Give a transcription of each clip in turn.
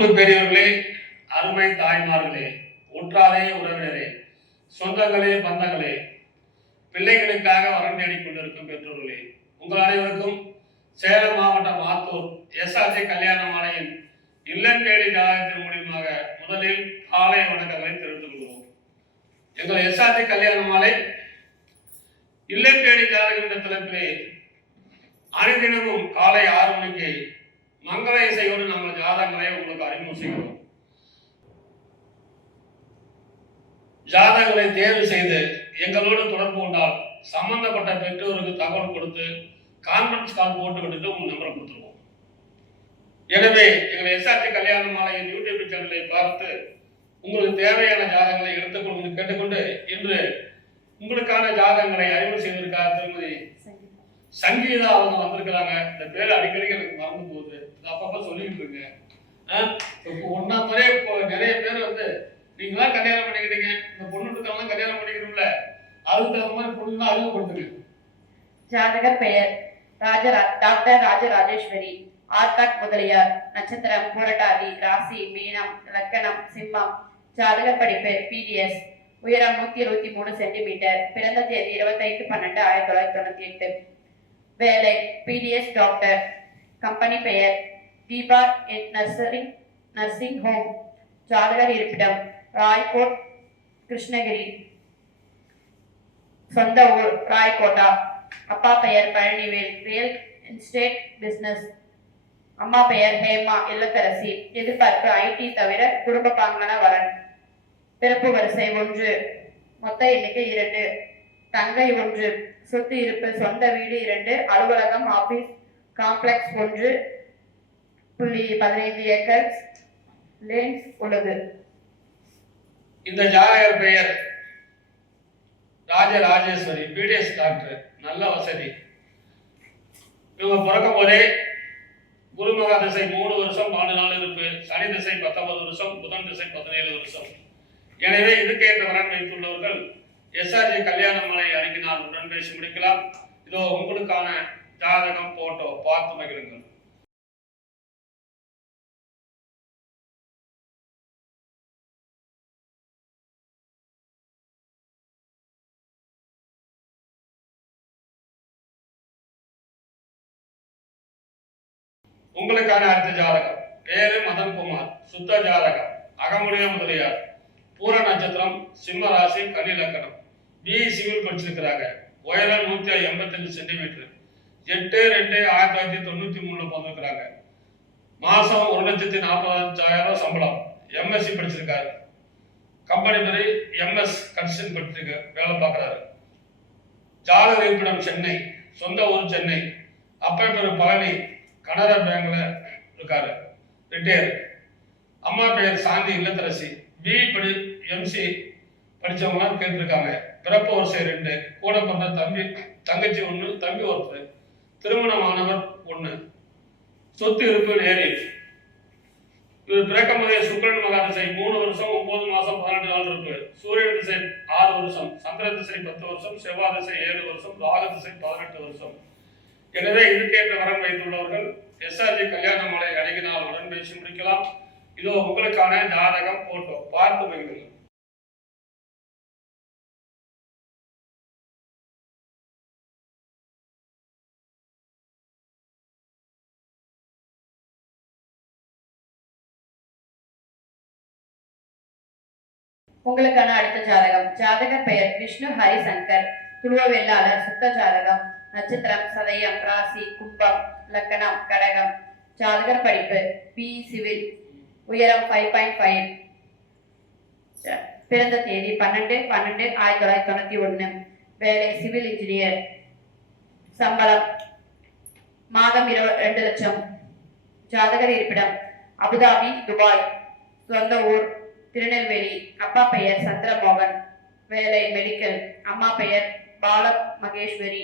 அன்பு பெரியவர்களே, அருமை தாய்மார்களே, உற்றாரே உறவினரே, சொந்தங்களே பந்தங்களே, பிள்ளைகளுக்காக வரம் தேடிக் கொண்டிருக்கும் பெற்றோர்களே, உங்கள் அனைவருக்கும் சேலம் மாவட்டம் ஆத்தூர் எஸ்ஆர்ஜி கல்யாண மாலையின் இல்லம் தேடி ஜாதகத்தின் மூலியமாக முதலில் காலை வணக்கங்களை தெரிவித்துக் கொள்வோம். எங்கள் எஸ்ஆர்ஜி கல்யாண மாலை இல்லம் தேடி ஜாதகம் என்ற தலைப்பிலே அனுதினமும் காலை 6 மணிக்கு மங்கள இசையோடு நம்ம ஜாதகங்களை உங்களுக்கு அறிமுகம் செய்கிறோம். ஜாதகங்களை தேர்வு செய்து எங்களோடு தொடர்பு கொண்டால் சம்பந்தப்பட்ட பெற்றோருக்கு தகவல் கொடுத்து கான்ஃபரன்ஸ் கால் போட்டு விட்டு உங்க நம்பரை கொடுத்துருவோம். எனவே எங்கள் எஸ்ஆர்ஜி கல்யாண மாலையின் யூடியூப் சேனலை பார்த்து உங்களுக்கு தேவையான ஜாதகங்களை எடுத்துக்கொண்டு கேட்டுக்கொண்டு இன்று உங்களுக்கான ஜாதகங்களை அறிமுகம் செய்வதற்காக திருமதி சங்கீதா அவங்க வந்திருக்கிறாங்க. இந்த பேர் அடிக்கடி எனக்கு மறந்து போகுது, அப்பப்ப சொல்லிட்டு இருங்க. ஒன்னா முறை இப்போ நிறைய பேர் வந்து நீங்களா கல்யாணம் பண்ணிக்கிட்டீங்க, இந்த பொண்ணுட்டுக்கெல்லாம் கல்யாணம் பண்ணிக்கணும்ல, அதுக்கு தகுந்த மாதிரி பொண்ணு அறிமுகப்படுத்துங்க. ஜாதகர் பெயர் டாக்டர் ராஜராஜேஸ்வரி, ஆர்காட் முதலியார், நட்சத்திரம் புரட்டாதி, ராசி மீனம், லக்கணம் சிம்மம், ஜாதகர் படிப்பு பிடிஎஸ், உயரம் 123 சென்டிமீட்டர், பிறந்த தேதி 25/12/1998, வேலை பிடிஎஸ் டாக்டர், கம்பெனி பெயர் தீபா நர்சிங் ஹோம், ஜாதகர் இருப்பிடம் ராய்கோட் கிருஷ்ணகிரி, சொந்த ஊர் ராய்கோட்டா, அப்பா பெயர் பழனிவேல், ரியல் எஸ்டேட் பிசினஸ், அம்மா பெயர் ஹேமா இல்லத்தரசி, எதிர்பார்ப்பு ஐடி தவிர குடும்ப பாங்கான வரன், பிறப்பு வரிசை 1, மொத்த எண்ணிக்கை 2, தங்கை 1, சொத்து இருப்பு சொந்த வீடு 2, அலுவலகம் ஆபீஸ் காம்ப்ளெக்ஸ் 1.15 ஏக்கர் லேண்ட் உள்ளது. இந்த ஜாதகர் பெயர் ராஜராஜேஸ்வரி, பிடிஎஸ் டாக்டர், நல்ல வசதி. இவங்க பிறக்கும் போதே குருமகா திசை 3 வருஷம் 4 நாள் இருப்பு, சனி திசை 19 வருஷம், புதன் திசை 17 வருஷம். எனவே இதுக்கேற்ற வரன் வைத்துள்ளவர்கள் எஸ்ஆர்ஜி கல்யாண மாலை அணுகினால் உடன் பேசி முடிக்கலாம். இதோ உங்களுக்கான ஜாதகம் போட்டோ பார்த்து மகிழுங்கள். உங்களுக்கான அடுத்த ஜாதகம் பேரு மதன்குமார், சுத்த ஜாதகம், அகமுடைய முதலியார், பூர நட்சத்திரம், சிம்ம ராசி, கன்னி லக்கணம், பிஇ சிவில் படிச்சிருக்கிறாங்க, உயரம் 185 சென்டிமீட்டர், 8/2/1993 பிறந்திருக்கிறாங்க, மாசம் 1,45,000 சம்பளம், எம்எஸ்சி படிச்சிருக்காரு, கம்பெனி படி எம்எஸ் கன்ஸ்ட்ரக்ஷன் படிச்சிருக்க வேலை பார்க்கிறாரு, ஜாதக இருப்பிடம் சென்னை, சொந்த ஊர் சென்னை, அப்பா பேரு பழனி, கனரா பேங்க்ல இருக்காரு, ரிட்டையர், அம்மா பெயர் சாந்தி இல்லத்தரசி, பிஇ படி எம்சி படிச்சவங்க கேட்டிருக்காங்க, பிறப்பு வரிசை 2, கூட பிறந்த தங்கச்சி 1, தம்பி 1, திருமணமானவர் 1, சொத்து இருப்பு நேரில். இவர் பிறக்கும் போதே சுக்கிரன் மகா திசை 3 வருஷம் 9 மாசம் 18 நாள் இருப்பு, சூரியன் திசை 6 வருஷம், சந்திர திசை 10 வருஷம், செவ்வாய் திசை 7 வருஷம், ராகு திசை 18 வருஷம். எனவே இதுக்கேற்ற வரன் வைத்துள்ளவர்கள் எஸ்ஆர்ஜி கல்யாண மாலை அணுகினால் உடன் பேசி முடிக்கலாம். இதோ உங்களுக்கான ஜாதகம் போட்டோ பார்த்து மகிழுங்கள். உங்களுக்கான அடுத்த ஜாதகம் ஜாதகர் பெயர் விஷ்ணு ஹரிசங்கர், துருவ வெள்ளாளர், சுத்த ஜாதகம், நட்சத்திரம் சதயம், ராசி கும்பம், லக்கணம் கடகம், ஜாதகர் படிப்பு பிஇ சிவில், உயரம் 5.5, பிறந்த தேதி 12/12/1991, வேலை சிவில் இன்ஜினியர், சம்பளம் மாதம் 2 லட்சம், ஜாதகர் இருப்பிடம் அபுதாபி துபாய், சொந்த ஊர் திருநெல்வேலி, அப்பா பெயர் சந்திரமோகன், வேலை மெடிக்கல், அம்மா பெயர் பால மகேஸ்வரி,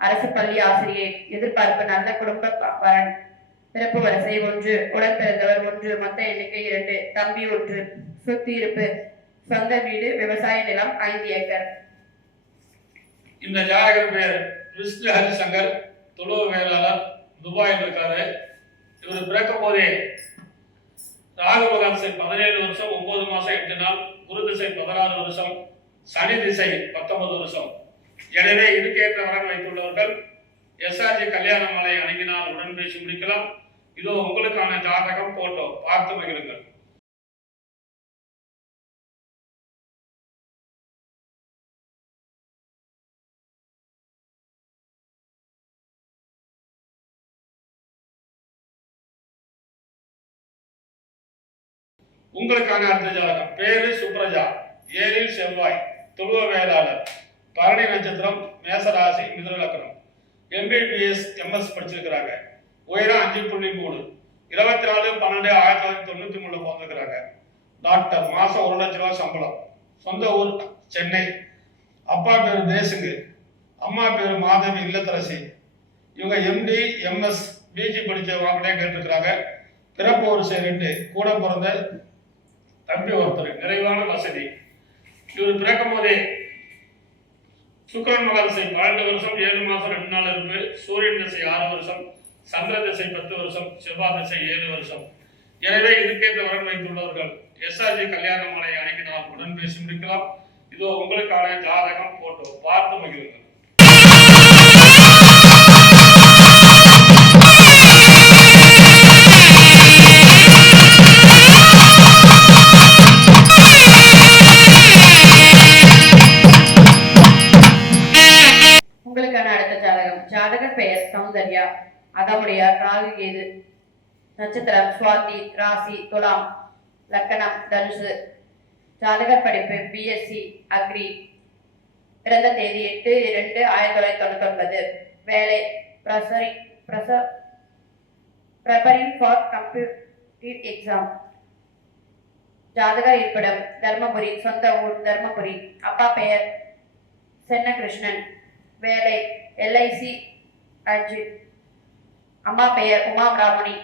அரசு பள்ளி ஆசிரியை, எதிர்பார்ப்பு நல்ல குடும்ப வரன், பிறப்பு வரிசை 1, உடன் பிறந்தவர் 1, மொத்த எண்ணிக்கை 2, தம்பி 1, சொத்து இருப்பு சொந்த வீடு விவசாய நிலம் 5 ஏக்கர். இந்த ஜாதகர் பேர் விஷ்ணு ஹரிசங்கர், துளுவ வேளாளர், துபாயில் இருக்காரு. இவர் பிறக்கும் போதே ராகு மகா திசை 17 வருஷம் 9 மாசம் 8 நாள், குரு திசை 16 வருஷம், சனி திசை 19 வருஷம். எனவே இதுக்கேற்ற வரன் வைத்துள்ளவர்கள் எஸ்ஆர்ஜி கல்யாணமலை அணுகினால் உடன் பேசி முடிக்கலாம். இதோ உங்களுக்கான ஜாதகம் போட்டோ பார்த்து மகிழுங்கள். உங்களுக்கான அடுத்த ஜாதகம். பேரு சுப்ரஜா, ஏழில் செவ்வாய், துருவ வேளாளர், பரணி நட்சத்திரம், மேசராசி, மிதுன லக்னம். MBBS MS படிச்சிருக்கிறாங்க. உயரம் 5.3, 24/12/1993 பிறந்திருக்கிறாங்க. டாக்டர். மாசம் 1 லட்ச ரூபாய் சம்பளம். சொந்த ஊர் சென்னை. அப்பா பேரு தேசுங்கு, அம்மா பேரு மாதவி இல்லத்தரசி. இவங்க MD MS PG படிச்ச வாங்கிட்டே கேட்டிருக்கிறாங்க. பிறப்பு ஒரு 2, கூட பிறந்த தம்பி ஒருத்தர். நிறைவான வசதி. இவர் பிறக்கும் போதே சுக்கிரன் மகா திசை 12 வருஷம் 7 மாசம் 2 நாள் இருப்பு, சூரியன் திசை 6 வருஷம், சந்திர திசை 10 வருஷம், செவ்வாய் திசை 7 வருஷம். எனவே இதுக்கேற்ற வரன் வைத்துள்ளவர்கள் எஸ்ஆர்ஜி கல்யாணமலை அணுகினால் உடன் பேசி முடிக்கலாம். இதோ உங்களுக்கான ஜாதகம் போட்டோ பார்த்து மகிழுங்கள். உங்களுக்கான அடுத்த ஜாதகம். ஜாதகர் பெயர் சௌந்தர்யா, அகமுடைய ராகு கேது, நட்சத்திரம் சுவாதி, ராசி துலாம், லக்கணம் தனுசு. ஜாதகர் படிப்பு BSc அக்ரி, பிறந்த தேதி 8/2/1999, வேலை preparing ஃபார் கம்ப்யூட்டிவ் எக்ஸாம். ஜாதகர் இருப்பிடம் தர்மபுரி, சொந்த ஊர் தர்மபுரி, அப்பா பெயர் சென்னகிருஷ்ணன், வேலை LIC அஜித், அம்மா பெயர் உமா பிராமணி,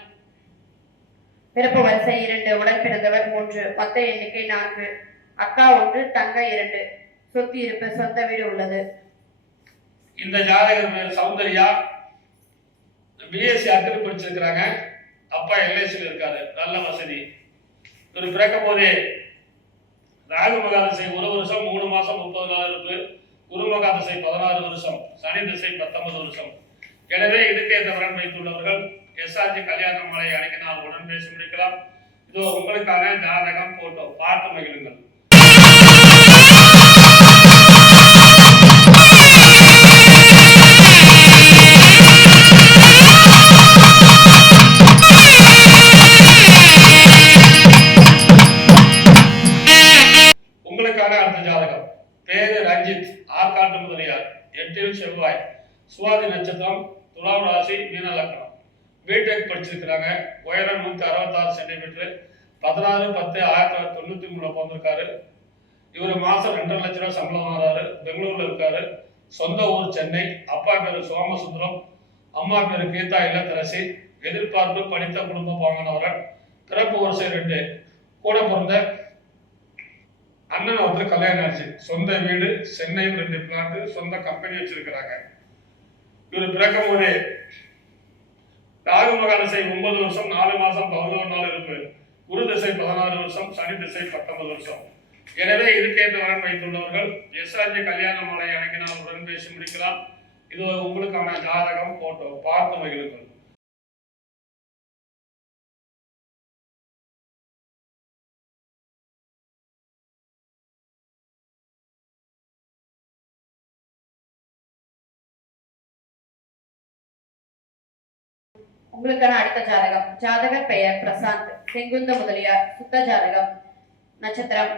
பிறப்பு வரிசை 2, உடன் பிறந்தவர் 3, மொத்த எண்ணிக்கை 4, அக்கா 1, தங்க 2, சொத்து இருப்பு சொந்த வீடு உள்ளது. இந்த ஜாதகர் பேர் சௌந்தர்யா, BSc அக்ரி படிச்சிருக்கிறாங்க. அப்பா LICல இருக்காரு. நல்ல வசதி. இவர் பிறக்கும் போதே ராகு மகா திசை 1 வருஷம் 3 மாசம் 30 நாள் இருப்பு, குரு மகா திசை 16 வருஷம், சனி திசை 19 வருஷம். எனவே இதுக்கேற்ற வரன் வைத்துள்ளவர்கள் எஸ்ஆர்ஜி கல்யாணமலை அணுகினால் உடன் பேசி முடிக்கலாம். இதோ உங்களுக்கான ஜாதகம் போட்டோ பார்த்து மகிழுங்கள். உங்களுக்கான அடுத்த ஜாதகம். பேரு ரஞ்சித், ஆற்காட்டு முதலியார், 8இல் செவ்வாய், சுவாதி நட்சத்திரம், துலாம் ராசி, மீன லக்னம். பிடெக் படிச்சிருக்கிறாங்க. உயரம் 166 சென்டிமீட்டர், 16/10/1993 பிறந்திருக்காரு. இவர் மாசம் 2.5 லட்ச ரூபாய் சம்பளம் வாங்குறாரு. பெங்களூர்ல இருக்காரு. சொந்த ஊர் சென்னை. அப்பா பேரு சோமசுந்தரம், அம்மா பேரு கீதா இல்லத்தரசி. எதிர்பார்ப்பு படித்த குடும்பம் வாங்கினவர். பிறப்பு வருஷம் 2, கூட பிறந்த அண்ணன் ஒருத்தர் கல்யாணம் ஆச்சு. சொந்த வீடு சென்னையில் 2 பிளாட், சொந்த கம்பெனி வச்சிருக்கிறாங்க. இவர் பிறக்கும் போதே ராகு மகா திசை 9 வருஷம் 4 மாசம் 11 நாள் இருப்பு, குரு திசை 16 வருஷம், சனி திசை 19 வருஷம். எனவே இதுக்கேற்ற வரன் வைத்துள்ளவர்கள் எஸ்ஆர்ஜி கல்யாணமலை அணுகினால் உடன் பேசி முடிக்கலாம். இது உங்களுக்கான ஜாதகம் போட்டோ பார்த்து மகிழுங்கள். உங்களுக்கான அடுத்த ஜாதகம். ஜாதகர் பெயர் பிரசாந்த், செங்குந்த முதலியார், சுத்த ஜாதகம், நட்சத்திரம்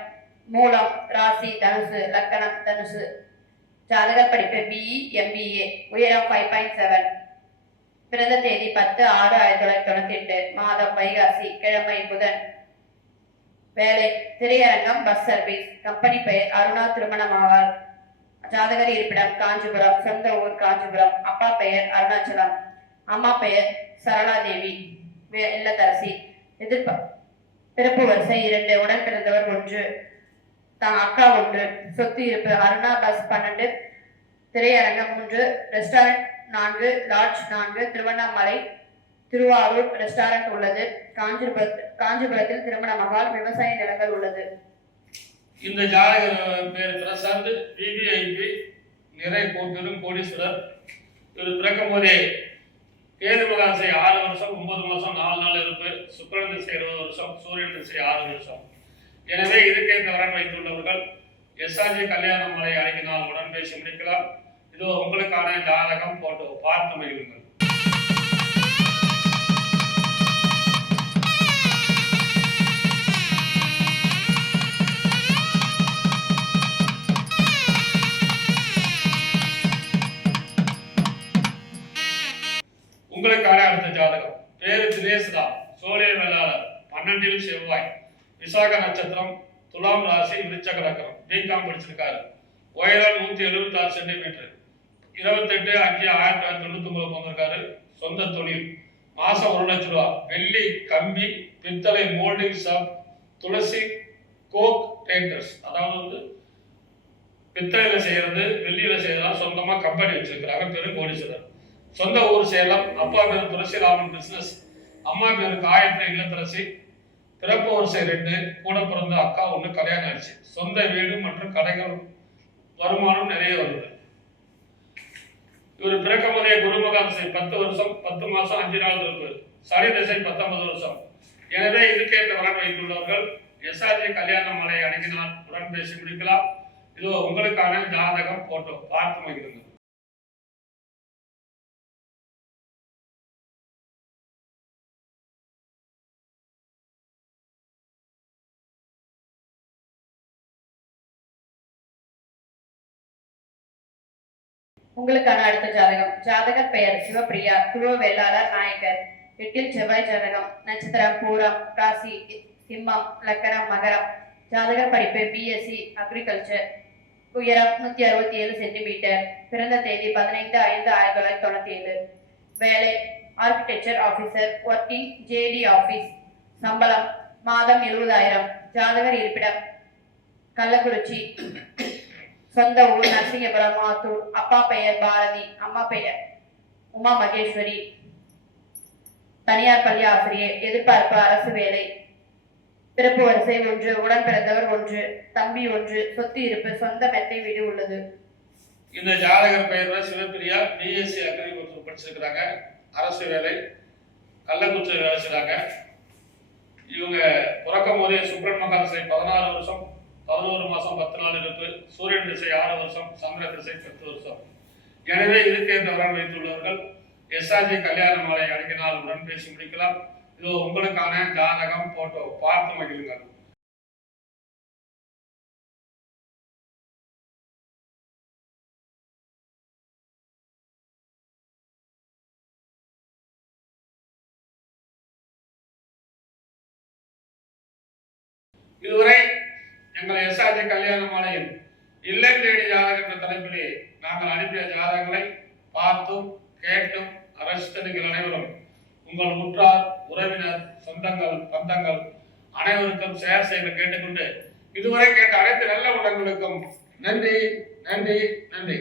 மூலம், ராசி தனுசு, லக்கணம் தனுசு. ஜாதகர் படிப்பு BE MBA, உயரம் 5.7, பிறந்த தேதி 10/6/1998, மாதம் வைகாசி, கிழமை புதன், வேலை திரையரங்கம், பஸ் சர்வீஸ், கம்பெனி பெயர் அருணா திருமணமாவார். ஜாதகர் இருப்பிடம் காஞ்சிபுரம், சொந்த ஊர் காஞ்சிபுரம், அப்பா பெயர் அருணாச்சலம், அம்மா பெயர் சரளாதேவி இல்லத்தரசி. பிறப்பு வரிசை 2, உடன் பிறந்தவர் 1, அக்கா 1, சொத்து இருப்பு அருணா பஸ் 12, திரையரங்கம் 3, restaurant 4, lodge 4, Tiruvannamalai Tiruvarur restaurant உள்ளது. காஞ்சிபுரத்தில் திருமண மகால், விவசாய நிலங்கள் உள்ளது. இந்த ஜாதகர் பேர் பிரசாந்த், விவிஐபி, நிறை பெரும் கோடீஸ்வரர். இவர் பிறக்கும் போதே கேது மகாசை 6 வருஷம் 9 மாசம் 4 நாள் இருப்பு, சுக்கிரன் திசை 20 வருஷம், சூரியன் திசை 6 வருஷம். எனவே இதுக்கேற்ற வரன் வைத்துள்ளவர்கள் எஸ்ஆர்ஜி கல்யாணமலை அணுகினால் உடன் பேசி முடிக்கலாம். இதோ உங்களுக்கான ஜாதகம் போட்டோ பார்த்து மகிழுங்கள். உங்களுக்கான அடுத்த ஜாதகம். பேரு தினேஷ்தா, சோழிய வேளாளர், 12 செவ்வாய், விசாக நட்சத்திரம், துலாம் ராசி, விருச்சக லக்னம், பிகாம் படிச்சிருக்காரு. உயரம் 176 சென்டிமீட்டர், 28/5/1999 பிறந்திருக்காரு. சொந்த தொழில், மாசம் 1 லட்சம் ரூபாய். வெள்ளி, கம்பி, பித்தளை மோல்டிங் ஷாப், துளசி கோக் டேண்டர்ஸ், அதாவது பித்தளையில செய்யறது, வெள்ளியில செய்யறதா சொந்தமா கம்பெனி வச்சிருக்கிறாங்க. பெரும் கோடீஸ்வரர். சொந்த ஊர் சேலம். அப்பா பேர் துளசிராமன் பிசினஸ், அம்மா பேர் காயத்ரி இல்லத்தரசி. பிறப்பு வரிசை 2, கூட பிறந்த அக்கா 1, கல்யாணம் ஆயிடுச்சு. சொந்த வீடு மற்றும் கடைகள், வருமானம் நிறைய வருது. இவர் பிறக்கும் போதே குருமகால் திசை 10 வருஷம் 10 மாசம் 5 நாள் இருப்பு, சனி திசை 19 வருஷம். எனவே இதுக்கேற்ற வரன் வைத்துள்ளவர்கள் எஸ்ஆர்ஜி கல்யாணமலை அணுகினால் உடன் பேசி முடிக்கலாம். இதோ உங்களுக்கான ஜாதகம் போட்டோ பார்த்து மகிழுங்கள். உங்களுக்கான அடுத்த ஜாதகம். ஜாதகர் பெயர் சிவபிரியா, துருவ வேளாளர், நாயக்கர். 8 செவ்வாய் ஜாதகம். நட்சத்திரம் பூரம், ராசி சிம்மம், லக்கணம் மகரம். ஜாதகர் படிப்பு பிஎஸ்சி அக்ரிகல்ச்சர். உயரம் 167 சென்டிமீட்டர். பிறந்த தேதி 15/5/1997. வேலை architecture officer, working JD office. சம்பளம் மாதம் 70,000. ஜாதகர் இருப்பிடம் கள்ளக்குறிச்சி. சொந்த ஊர் நரசிங்கபுரம், ஆத்தூர். அப்பா பெயர் பாரதி, அம்மா பெயர் உமா மகேஸ்வரி. தனியார் பள்ளி ஆசிரியர். எதிர்பார்ப்பு அரசு வேலை. பிறப்பு வரிசை 1, உடன் பிறந்தவர் 1, தம்பி 1. சொத்து இருப்பு சொந்த மெத்தை வீடு உள்ளது. இந்த ஜாதகர் பெயர் சிவபிரியா, பிஎஸ்சி அக்ரிகல்ச்சர் படிச்சிருக்கிறாங்க. அரசு வேலை, கள்ளக்குறிச்சி வேலை செய்றாங்க. இவங்க பிறக்கும் போதே சுக்கிரன் மகால் திசை 16 வருஷம் 11 மாசம் 10 நாள் இருப்பு, சூரியன் திசை 6 வருஷம், சந்திர திசை 10 வருஷம். எனவே இதுக்கேற்ற வரன் வைத்துள்ளவர்கள் எஸ்ஆர்ஜி கல்யாணமலை அணுகினால் உடன் பேசி முடிக்கலாம். இதோ உங்களுக்கான ஜாதகம் போட்டோ பார்த்து மகிழுங்கள். இதுவரை எங்கள் எஸ்ஆர்ஜி கல்யாணமாலையில் இல்லம் தேடி ஜாதகம் என்ற தலைப்பிலே நாங்கள் அனுப்பிய ஜாதகங்களை பார்த்தும் கேட்டும் அரசித்த நீங்கள் அனைவரும் உங்கள் உற்றார், உறவினர், சொந்தங்கள், பந்தங்கள் அனைவருக்கும் ஷேர் செய்து கேட்டுக்கொண்டு இதுவரை கேட்ட அனைத்து நல்ல உள்ளங்களுக்கும் நன்றி, நன்றி, நன்றி.